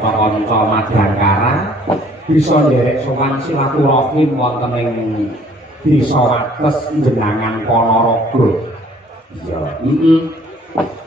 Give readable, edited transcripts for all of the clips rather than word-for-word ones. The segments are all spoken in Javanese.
kanca Madangkara bisa nderek sowan silaturahim wonten ing Desa Wates Jenangan Ponorogo. Iya,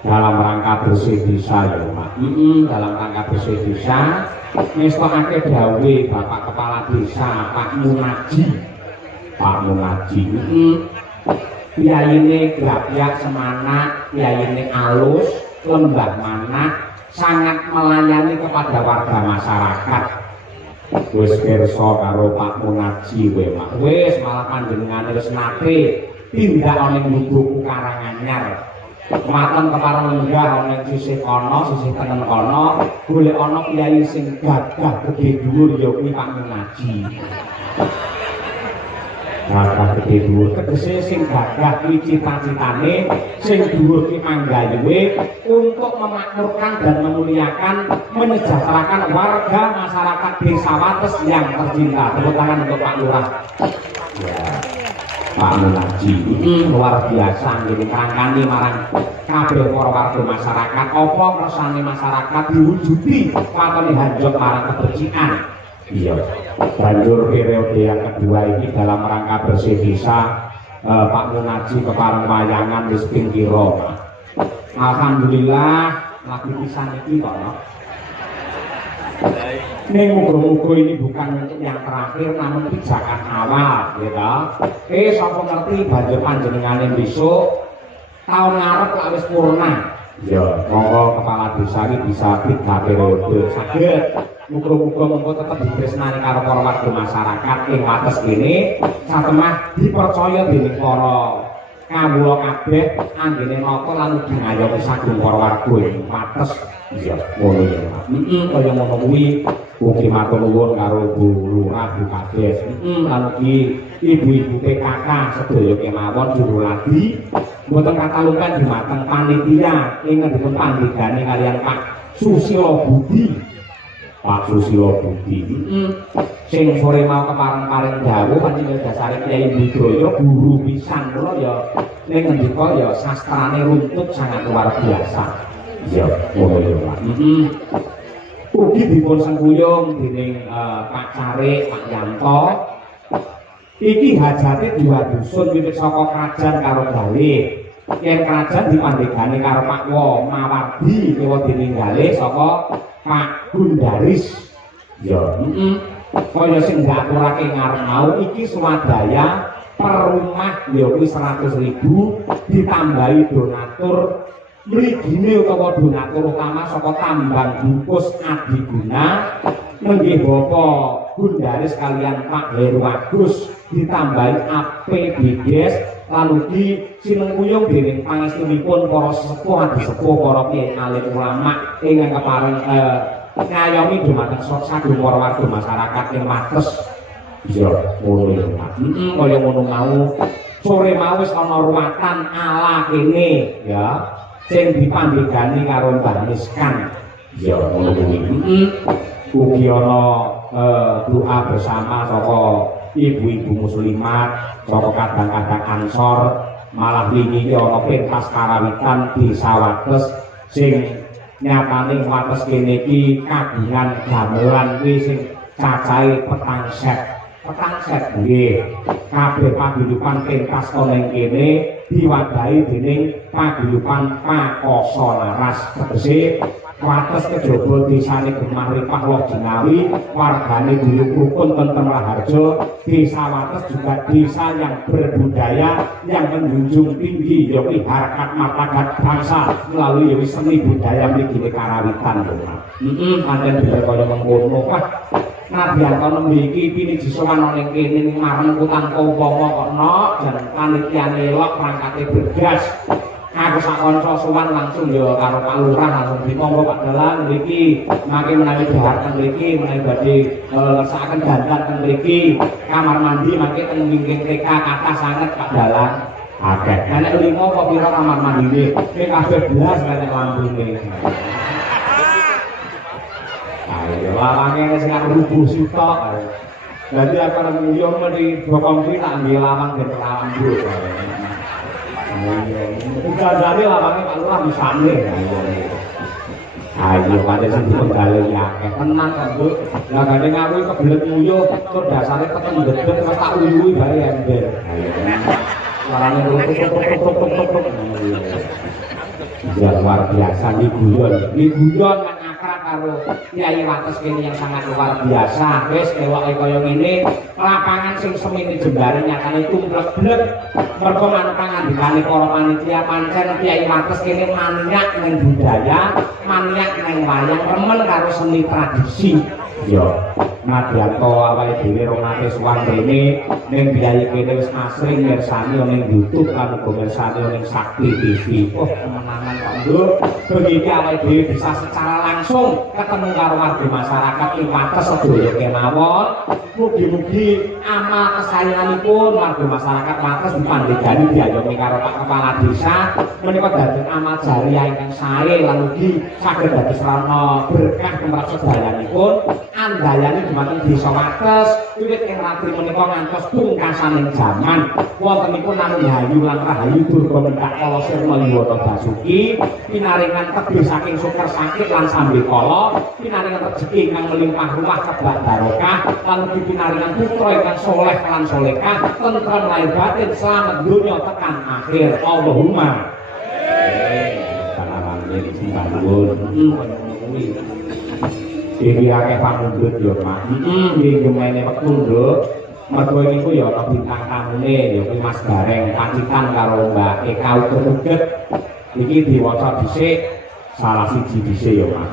dalam rangka bersih desa ya, Pak. Dalam rangka bersih desa ngestokake dawuh Bapak Kepala Desa Pak Munaji. Pak Munaji. Piyayine Grapyak Semana, piyayine alus, lembah Manak, sangat melayani kepada warga masyarakat. Wis pirsa karo Pak Munaji kowe, Mak. Wis malah panjenengane wis nate tindak ana ing Lubuk Karanganyar. Maten kepareng lenggah ana ing sisih kono, sisih tenen kono, golek ana kiai sing gagah gedhe dhuwur ya kuwi Pak Munaji. Gagah gedhe dhuwur tegese sing gagah kuwi cita-citane, sing dhuwur ki manggayuhe untuk memakmurkan dan memuliakan, menyejahterakan warga masyarakat Desa Wates yang tercinta. Tepuk tangan untuk Pak Lurah. Ya. Pak Munaji luar biasa nggih ngrangkani marang kabeh para warga masyarakat apa kersane masyarakat diwujudi watone hanjot marang kebersihan. Iya. Banjur periode yang kedua ini dalam rangka bersih desa Pak Munaji kepareng wayangan wis ping pira. Alhamdulillah lagi pisan iki kok. Ning muga-muga ini bukan untuk yang terakhir namun pijakan awal, gitu. Sapa ngerti banjur panjenengane besok tahun ngarep lak wis purna. Ya, monggo kepala desa iki bisa 3 periode saged. Muga-muga monggo tetep ditresnani karo para warga masyarakat ing Wates kene, satemah dipercaya dening para kawula kabeh anggene nata lan ngayomi sagung para warga ing Wates. Iya, ngono ya. Kaya ngono kuwi ugi matur nuwun karo Bu Lurah Bu Kades. Lan ugi ibu-ibu PKK sedaya kemawon juru ladi mboten katalungan dumateng panitia ing ngandhut pandegane kaliyan Pak Susilo Budi. Pak Susilo Budi. Sing sore mau kepareng-pareng dawuh panjenengan dasare Kyai Budaya guru pisan kula ya ning ngendika ya sastrane runtut sangat luar biasa. Ya, ngono ya, Pak. Ugi dipun sengguyung dening Pak Carik, Pak Yanto. Iki hajate dua dusun wiwit saka krajan karo Galih. Yen krajan dipandhegani karo Pak Mawardi kewa dininggali saka Pak Gundaris. Ya, kaya sing ngaturake ngarep mau iki swadaya per rumah ya kuwi 100.000 ditambahi donatur mrigine utawa donatur utama saka tambang bungkus Adiguna nenggih Bapak Gundaris kalian Pak Heru Agus ditambahi APBDes lan ugi sinengkuyung dening pangestunipun para sesepuh adisepuh para kiai alim ulama ingkang kepareng ngayomi dumateng sagung para warga masyarakat ing Wates. Iya, ngono ya, Pak. Kaya ngono mau sore mau wis ana ruwatan ala kene ya. Sing dipandhegani karo Mbah Miskan. Ya ngono kuwi. Ugi ana doa bersama saka ibu-ibu muslimat, saka kadang-kadang Ansor, malah wingi iki ana pentas karawitan Desa Wates sing nyatane Wates kene iki kagungan gamelan kuwi sing cacahe petang set nggih. Kabeh paguyuban pentas ana ing kene diwadahi dening paguyuban Pakoso Laras tegese Wates kejaba desane Gemah Ripah Loh Jinawi, wargane guyub rukun tentrem raharja. Desa Wates juga desa yang berbudaya, yang menjunjung tinggi yakni harkat martabat bangsa melalui yawi seni budaya mriki karawitan lho Mas. Pancen bener kaya mengkono. Wah, nadyan kono mriki piniji sowan ana ning kene ning mareng kutang umpama kok nok jan panitiane elok prangkate bergas. Aku sak kanca sowan langsung ya karo Pak Lurah langsung dimonggo Pak Dalang mriki mangke menawi dhahar teng mriki menawi badhe ngersakaken dandan teng mriki kamar mandi mangke teng wingking TK kathah sanget Pak Dalang. Akeh. Nek 5 apa pira kamar mandine? Nek kabeh blas nek lampune. Ayo lawange sing rubuh sitok. Dadi acara nguyuh mesti bokong ki tak nggih lawang den lawang bro. Udah dari lawange Pak Lurah misane. Ayo pada sing dipenggalih ya tenan kok Nduk. Lah gane ngawi kebelet nguyuh tur dasare ketemu dedeg terus tak uyuhi bare ember. Ayo. Suarane tok. Ya luar biasa iki guyon. Iki guyon nang akrab karo Kyai Wates kene yang sangat luar biasa. Wis ewoke kaya ngene, lapangan sing semene jembare nyatane tumplek-blek. Mergo manut pangandikane para panitia pancen Kyai Wates kene maniak ning budaya, maniak ning wayang, remen karo seni tradisi. Yo, nadyanto awake dhewe rong ate suwan rene ning biyayi kene wis asring mirsani ning YouTube lan uga mirsani ning Sakti TV. Oh, menangan kok Nduk. Begitu awake dhewe bisa secara langsung ketemu karo warga masyarakat ing Wates sedaya kemawon. Mugi-mugi amal kesayanganipun warga masyarakat Wates dipandhegani diayomi karo Pak Kepala Desa menika dadi amal jariah ingkang sae lan ugi saged dadi sarana berkah tumrap sedayanipun. Andayane dumateng Desa Wates wiwit ing ratri menika ngantos pungkasaning jaman wontenipun Nanu Hayu lan Rahayu Durga Mendak Kala Sirna Yuwana Basuki pinaringan tebih saking Sukar Sakit lan Sambikala pinaringan rejeki ingkang melimpah ruah kebak barokah lan ugi pinaringan putra ingkang saleh lan salehah tentrem lahir batin selamat donya tekan akhir Allahumma amin. Sembah nuwun. Iki akeh pamundhut yo, Mak. Iki gemene wektu, Nduk. Mergo niku ya ana bintang tamune ya kuwi Mas Gareng pacitan karo Mbak Eka Uget. Iki diwaca dhisik salah siji dhisik ya, Mak.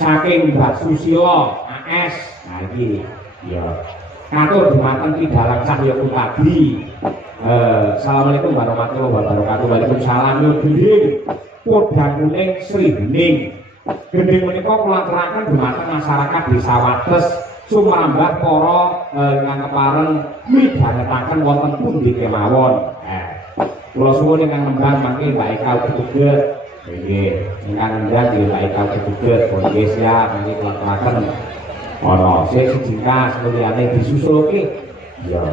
Saking Mbak Susilo AS. Nah iki ya katur dumateng Ki Dalang Cahya Putadi. Assalamualaikum warahmatullahi wabarakatuh. Waalaikumsalam yo gending. Podang kuning Sri Bening. Gending menika kula aturaken dumateng masyarakat Desa Wates sumrambah para ingkang kepareng midhangetaken wonten pundi kemawon. Kula suwun ingkang nembang mangke Mbak Eka Uget. Nggih, ingkang nembang nggih Mbak Eka Uget. Nggih siap mangke kula aturaken. Ana sing kas liyane disusulke. Ya,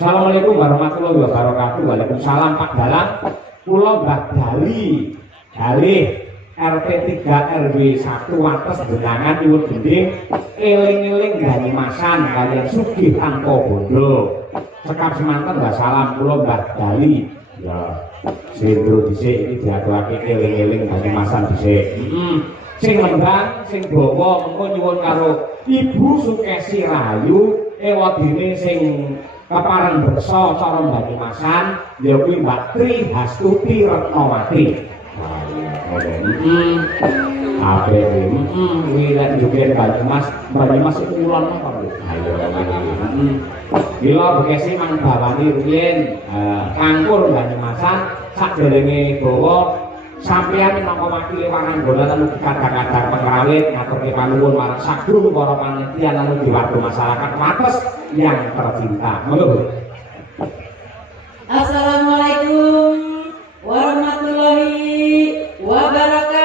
Assalamualaikum warahmatullahi wabarakatuh. Waalaikumsalam Pak Dalang. Kula Mbah Dali. RT 3 RW 1 Wates Benangan nyuwun gending eling-eling Banyumasan kaliyan sugih tanpa bondo. Sekap semanten Mbah salam kula Mbah Dali. Ya, sendro dhisik iki diaturake eling-eling Banyumasan dhisik. Sing lembang, sing dawa mengko nyuwun karo Ibu Sukesi Rahayu ewadene sing kepareng beksa cara Banyumasan ya kuwi Mbak Tri Hastuti Retnawati. Ape wilayah Joget Banyumas itu ulon apa Bu? Ayo Gila Bekasi mang bawani ruyen kangkur Banyumasan saderenge bawa sampeyan minangka wakile Wananggana lan ugi kadang-kadang pengrawit ngaturke panuwun marang sadurung para panitia lan ugi warga masyarakat Wates yang tercinta. Monggo Bu. Assalamualaikum warahmatullahi wabarakatuh.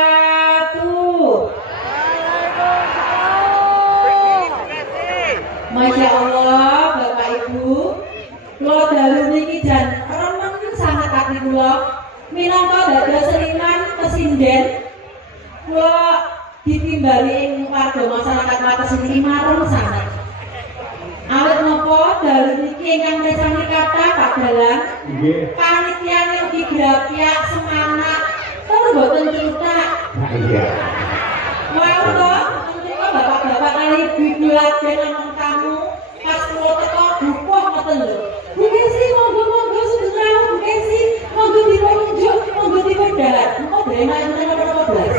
Masya Allah, Bapak Ibu, kula dalu niki jan remen sangat ati kula minangka dados seniman pesinden. Kula ditimbali ing warga masyarakat Wates niki marem sangat. Awit napa dalu niki ingkang mirsani kathah Pak Dalang. Nggih. Panitiane ugi grapyak semangat tur boten cutak. Nah iya. Mawon menika bapak-bapak kali ibu lajeng namung tamu pas kula teko bukuh ngoten lho. Bu Kesi monggo sudah rawuh Bu Kesi, monggo dipunjuk, monggo dipundhalat. Engko dreman napa blas.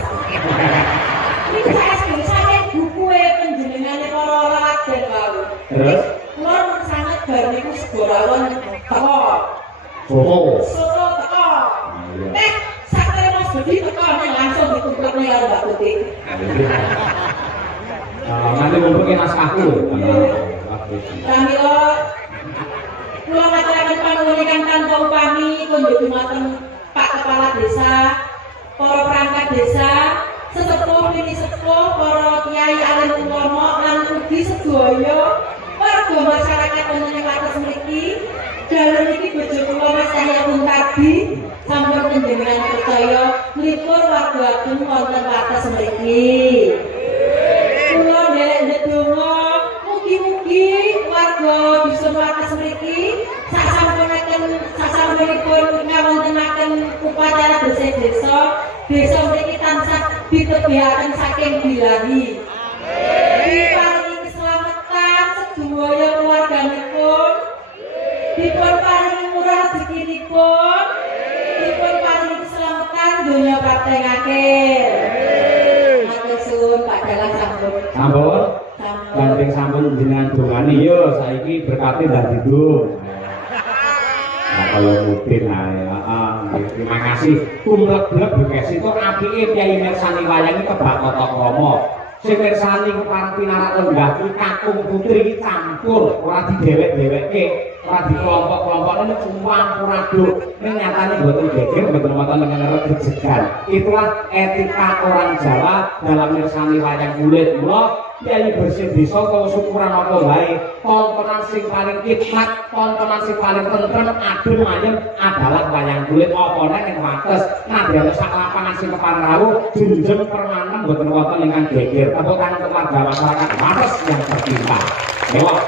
Niki saya bukuhe panjenengane para lajeng wau. Terus kula mun sanget bar niku seborawon teko. Soto teko. Nek sakare Mas Budi teko nek langsung ditumpukne karo Mbak Putih. Nanti ngumpulke naskahku. Pramila kula ngaturaken panuwun ingkang tanpa upami kunjuk dumateng Pak Kepala Desa, para perangkat desa, sesepuh mini sepuh, para kiai alim ulama lan ugi sedaya warga masyarakat wonten Wates mriki. Dalu niki bojo kula Mas Cahya Putadi sampun panjenengan percaya nglipur warga ageng wonten wates mriki. Kula nderek ndedonga mugi-mugi warga dusun wates mriki sasampunipun ngawontenaken upacara bersih desa mriki tansah ditebihaken saking bilahi. Diparingi keselamatan sedaya keluarganipun, dipun paringi murah rezekinipun, dipun paringi keselamatan donya prateng akhir. Matur suwun Pak Dalang sampun. Sampun. Gandeng sampun jenengan dongani yo saiki berkati dadi dong. Nah kalau mungkin terima kasih. Kumlek-blek bekes itu apike Kyai Mirsani Wayangi kebak Kota Krama. Sing mirsani kepareng pinarak lenggah kuwi kakung putri iki campur, ora didewek-dewekke, ora dikelompok-kelompokne nek campur-aduk. Ning nyatane mboten geger, mboten wonten ngeneret rejegan. Itulah etika orang Jawa dalam mirsani wayang kulit. Mula Kyai bersih desa kok syukuran apa wae, tontonan sing paling khidmat, tontonan sing paling tentrem, adem ayem adalah wayang kulit. Apa nek ing wates nadyan sak lapangan sing kepareng rawuh junjung permanen mboten wonten ingkang geger. Tepuk tangan untuk warga masyarakat wates yang tercinta. Mewah.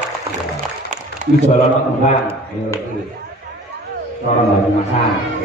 Ijolono tembang ayo iki. Ora nang masan.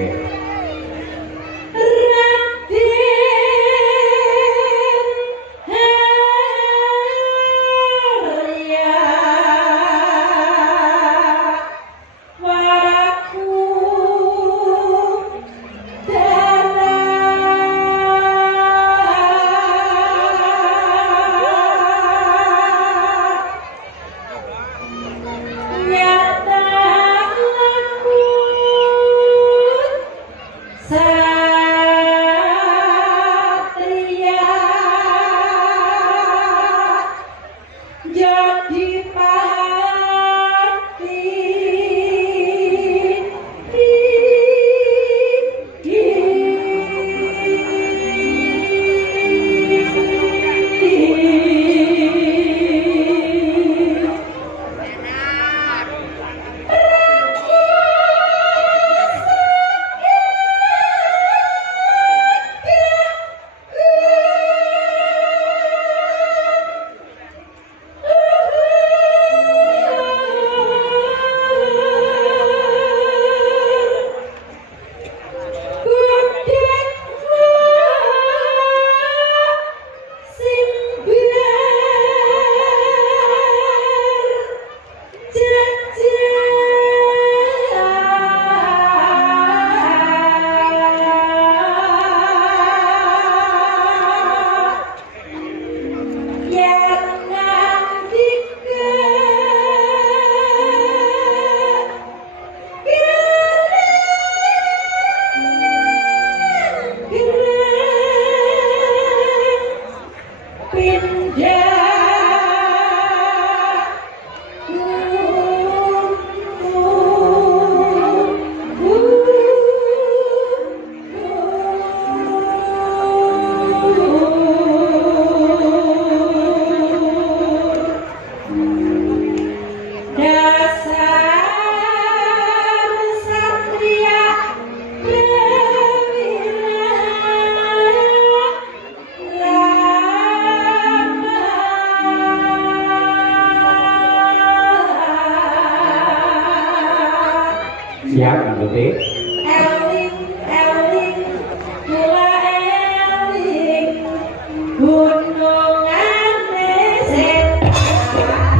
Siap, Mbak Eling, eling, kula eling, gunungane setan.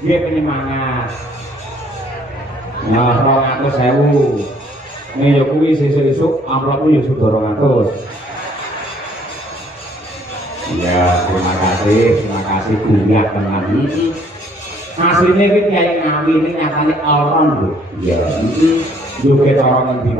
Nggih penyemangat. Nah, 200.000. Nih yo kuwi sesuk-esuk amplopmu yo sudah 200. Ya, terima kasih kuliah teman ini. Asline iki kiai ngawi ini nyatane all round lho. Ya, iki yo ketok ngendi